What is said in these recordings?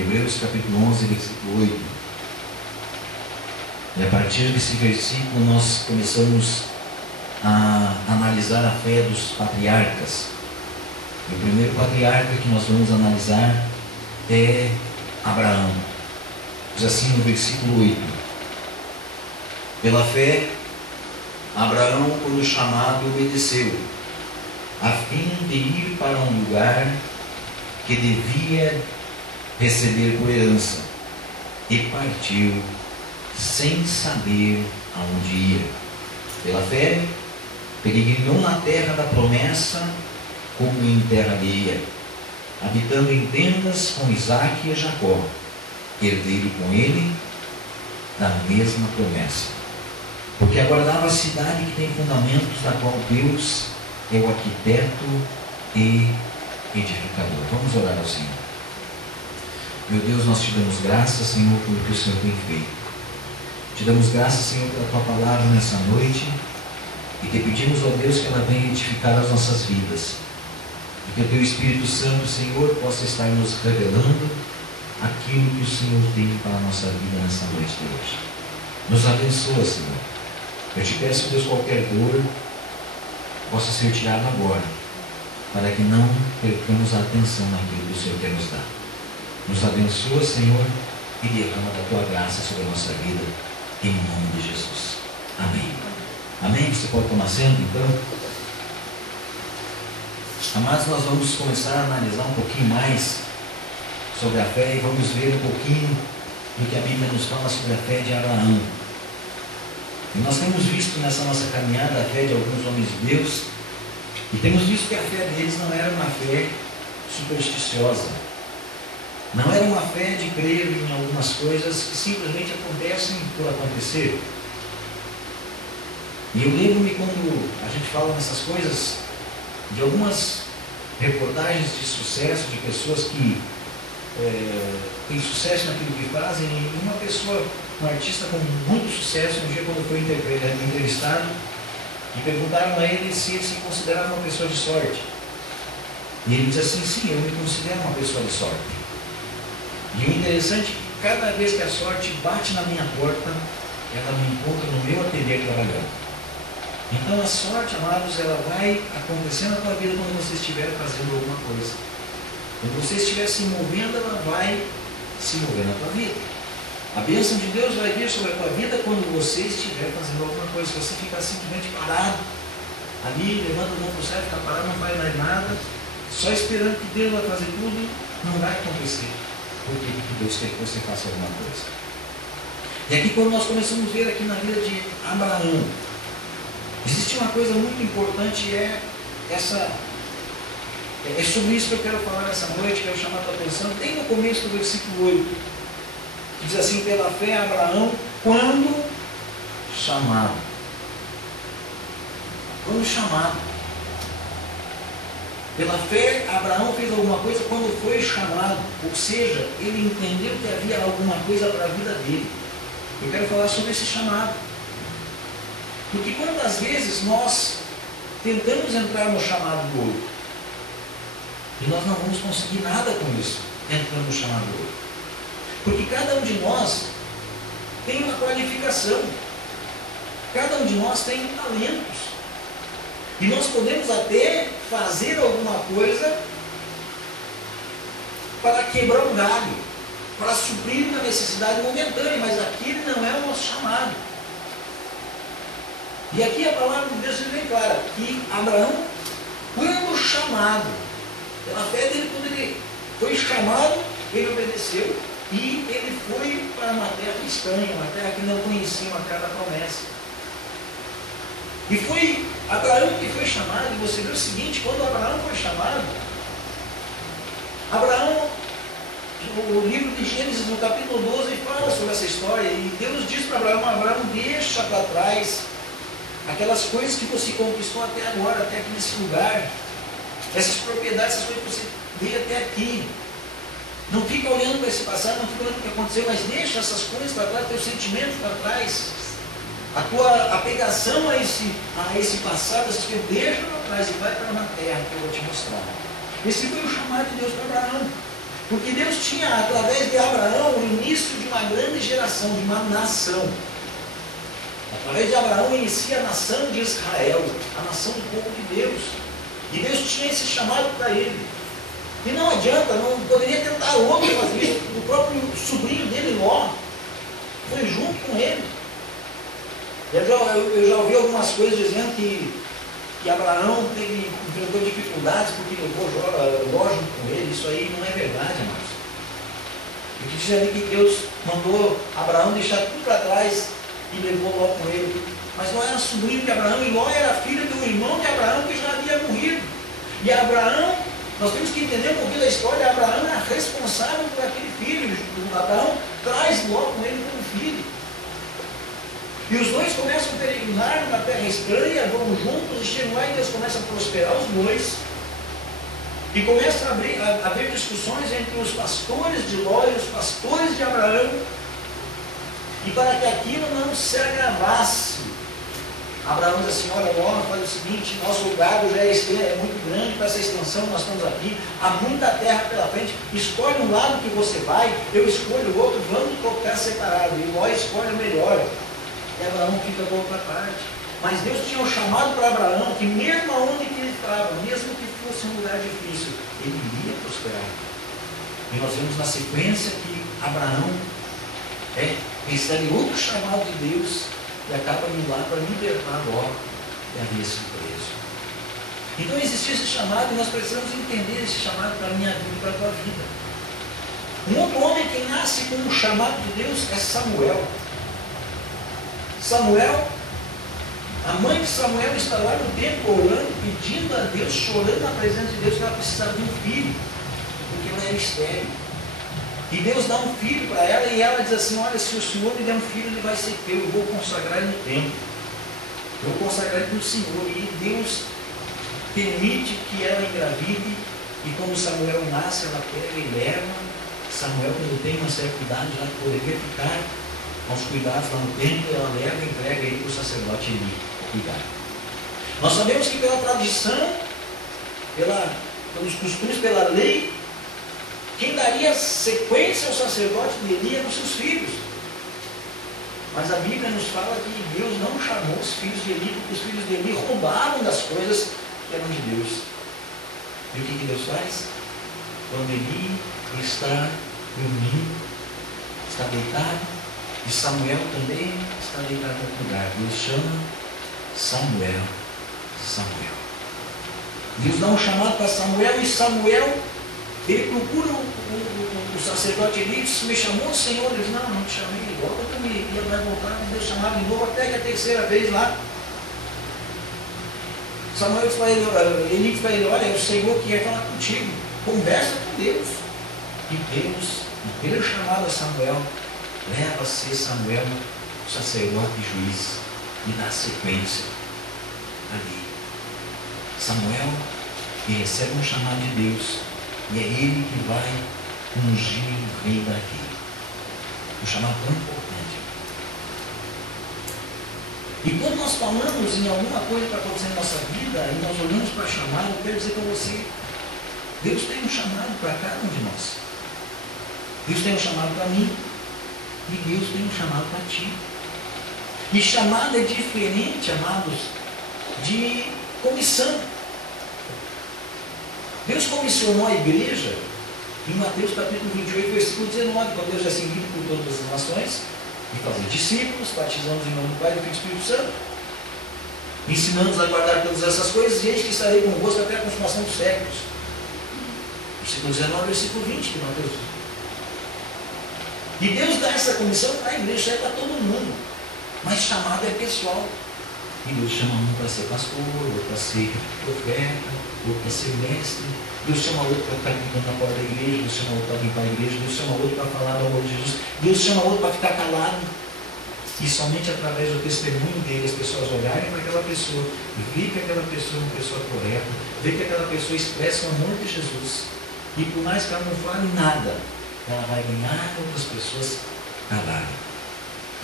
Hebreus capítulo 11, versículo 8. E a partir desse versículo nós começamos a analisar a fé dos patriarcas. E o primeiro patriarca que nós vamos analisar é Abraão. Diz assim no versículo 8: pela fé, Abraão, quando chamado, obedeceu, a fim de ir para um lugar que devia receber por herança, e partiu sem saber aonde ia. Pela fé, peregrinou na terra da promessa, como em terra alheia, habitando em tendas com Isaque e Jacó, herdeiro com ele da mesma promessa, porque aguardava a cidade que tem fundamentos, da qual Deus é o arquiteto e edificador. Vamos orar ao Senhor. Meu Deus, nós te damos graças, Senhor, pelo que o Senhor tem feito. Te damos graças, Senhor, pela tua palavra nessa noite, e te pedimos, ó Deus, que ela venha edificar as nossas vidas, e que o teu Espírito Santo, Senhor, possa estar nos revelando aquilo que o Senhor tem para a nossa vida nessa noite de hoje. Nos abençoa, Senhor. Eu te peço, Deus, qualquer dor possa ser tirada agora, para que não percamos a atenção naquilo que o Senhor quer nos dar. Nos abençoa, Senhor, e derrama da tua graça sobre a nossa vida, em nome de Jesus. Amém. Amém? Você pode tomar assento, então? Amados, nós vamos começar a analisar um pouquinho mais sobre a fé e vamos ver um pouquinho do que a Bíblia nos fala sobre a fé de Abraão. E nós temos visto nessa nossa caminhada a fé de alguns homens de Deus, e temos visto que a fé deles não era uma fé supersticiosa, não era uma fé de crer em algumas coisas que simplesmente acontecem por acontecer. E eu lembro-me quando a gente fala nessas coisas, de algumas reportagens de sucesso, de pessoas que têm sucesso naquilo que fazem, e uma pessoa, um artista com muito sucesso, um dia quando foi entrevistado, e perguntaram a ele se ele se considerava uma pessoa de sorte. E ele diz assim: sim, eu me considero uma pessoa de sorte. E o interessante é que cada vez que a sorte bate na minha porta, ela me encontra no meu ateliê trabalhando. Então a sorte, amados, ela vai acontecer na tua vida quando você estiver fazendo alguma coisa. Quando você estiver se movendo, ela vai se mover na tua vida. A bênção de Deus vai vir sobre a tua vida quando você estiver fazendo alguma coisa. Se você ficar simplesmente parado ali, levando a mão para o céu, ficar parado, não faz mais nada, só esperando que Deus vai fazer tudo, não vai acontecer. Porque Deus quer que você faça alguma coisa. E aqui, quando nós começamos a ver aqui na vida de Abraão, existe uma coisa muito importante, é sobre isso que eu quero falar nessa noite, quero chamar a tua atenção. Tem no começo do versículo 8, que diz assim: pela fé Abraão, quando chamado. Quando chamado. Pela fé, Abraão fez alguma coisa quando foi chamado, ou seja, ele entendeu que havia alguma coisa para a vida dele. Eu quero falar sobre esse chamado. Porque quantas vezes nós tentamos entrar no chamado do outro, e nós não vamos conseguir nada com isso, entrando no chamado do outro. Porque cada um de nós tem uma qualificação, cada um de nós tem talentos. E nós podemos até fazer alguma coisa para quebrar um galho, para suprir uma necessidade momentânea, mas aquele não é o nosso chamado. E aqui a palavra de Deus é bem clara, que Abraão, quando chamado, pela fé dele, quando ele foi chamado, ele obedeceu, e ele foi para uma terra estranha, uma terra que não conhecia, uma terra da promessa. E foi Abraão que foi chamado, e você vê o seguinte: quando Abraão foi chamado, Abraão, o livro de Gênesis, no capítulo 12, fala sobre essa história, e Deus diz para Abraão: Abraão, deixa para trás aquelas coisas que você conquistou até agora, até aqui nesse lugar, essas propriedades, essas coisas que você veio até aqui. Não fica olhando para esse passado, não fica olhando para o que aconteceu, mas deixa essas coisas para trás, teus sentimentos para trás. A tua apegação a esse passado, essas coisas, deixa para trás e vai para uma terra que eu vou te mostrar. Esse foi o chamado de Deus para Abraão. Porque Deus tinha, através de Abraão, o início de uma grande geração, de uma nação. Através de Abraão inicia a nação de Israel, a nação do povo de Deus. E Deus tinha esse chamado para ele. E não adianta, não poderia tentar outro fazer isso. O próprio sobrinho dele, Ló, foi junto com ele. Eu já ouvi algumas coisas dizendo que Abraão enfrentou dificuldades porque levou Ló junto com ele. Isso aí não é verdade, amados. O que diz ali que Deus mandou Abraão deixar tudo para trás e levou Ló com ele. Mas Ló era sobrinho de Abraão e Ló era filho do irmão de Abraão que já havia morrido. E Abraão, nós temos que entender um pouquinho da história, Abraão era responsável por aquele filho. Abraão traz Ló com ele como filho. E os dois começam a peregrinar numa terra estranha, vão juntos, e chegam lá e Deus começa a prosperar os dois. E começa a haver discussões entre os pastores de Ló e os pastores de Abraão. E para que aquilo não se agravasse, Abraão diz assim: olha, Ló, faz o seguinte, nosso gado já é muito grande para essa extensão, nós estamos aqui, há muita terra pela frente, escolhe um lado que você vai, eu escolho o outro, vamos tocar separado. E Ló escolhe o melhor. E Abraão fica da outra parte. Mas Deus tinha um chamado para Abraão, que mesmo aonde que ele estava, mesmo que fosse um lugar difícil, ele iria prosperar. E nós vemos na sequência que Abraão recebe outro chamado de Deus e acaba indo lá para libertar Ló, que havia sido preso. Então existia esse chamado e nós precisamos entender esse chamado para a minha vida e para a tua vida. Um outro homem que nasce com o chamado de Deus é Samuel. Samuel, a mãe de Samuel está lá no templo orando, pedindo a Deus, chorando na presença de Deus, que ela precisava de um filho, porque ela era estéril. E Deus dá um filho para ela e ela diz assim: olha, se o Senhor me der um filho, ele vai ser teu, eu vou consagrar ele no templo. Eu vou consagrar ele para o Senhor. E Deus permite que ela engravide, e quando Samuel nasce, ela pega e leva. Samuel, quando tem uma certa idade, já poderia ficar aos cuidados lá no templo, ela leva e entrega ele para o sacerdote Eli cuidar. Nós sabemos que pela tradição, pelos costumes, pela lei, quem daria sequência ao sacerdote de Eli eram os seus filhos. Mas a Bíblia nos fala que Deus não chamou os filhos de Eli, porque os filhos de Eli roubaram das coisas que eram de Deus. E o que Deus faz? Quando Eli está dormindo, está deitado, e Samuel também está deitado no outro lugar, Deus chama Samuel. Deus dá um chamado para Samuel, e Samuel, ele procura o sacerdote Eli, diz: me chamou o Senhor? Ele diz: não te chamei, volta comigo. E ele vai voltar, Deus chamava de novo, até que a terceira vez lá, Samuel diz para ele, Eli diz para ele: olha, o Senhor quer falar contigo, conversa com Deus. E Deus, pelo chamado a Samuel, leva a ser Samuel o sacerdote e juiz, e dá sequência ali. Samuel, que recebe um chamado de Deus, e é ele que vai ungir o rei daqui. Um chamado tão importante. E quando nós falamos em alguma coisa que está acontecendo na nossa vida, e nós olhamos para chamado, eu quero dizer para você, Deus tem um chamado para cada um de nós. Deus tem um chamado para mim, e Deus tem um chamado para ti. E chamado é diferente, amados, de comissão. Deus comissionou a igreja em Mateus capítulo 28, versículo 19, quando Deus é seguido por todas as nações, e fazer discípulos, batizando em nome do Pai, do Filho e do Espírito Santo, ensinando-os a guardar todas essas coisas, e eis que estarei convosco até a consumação dos séculos. Versículo 19, versículo 20 de Mateus. E Deus dá essa comissão para a igreja, é para todo mundo, mas chamado é pessoal. E Deus chama um para ser pastor, outro para ser profeta, outro para ser mestre. Deus chama outro para ficar gritando na porta da igreja, Deus chama outro para limpar a igreja, Deus chama outro para falar do amor de Jesus, Deus chama outro para ficar calado. E somente através do testemunho dele as pessoas olharem para aquela pessoa, ver que aquela pessoa é uma pessoa correta, ver que aquela pessoa expressa o amor de Jesus. E por mais que ela não fale nada, ela vai ganhar outras pessoas calarem.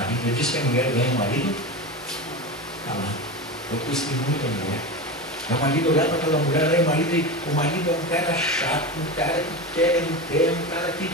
A Bíblia diz que a mulher ganha o marido calado. É o testemunho da mulher. É o marido olhar para aquela mulher, o marido é um cara chato, um cara que pega no pé, um cara que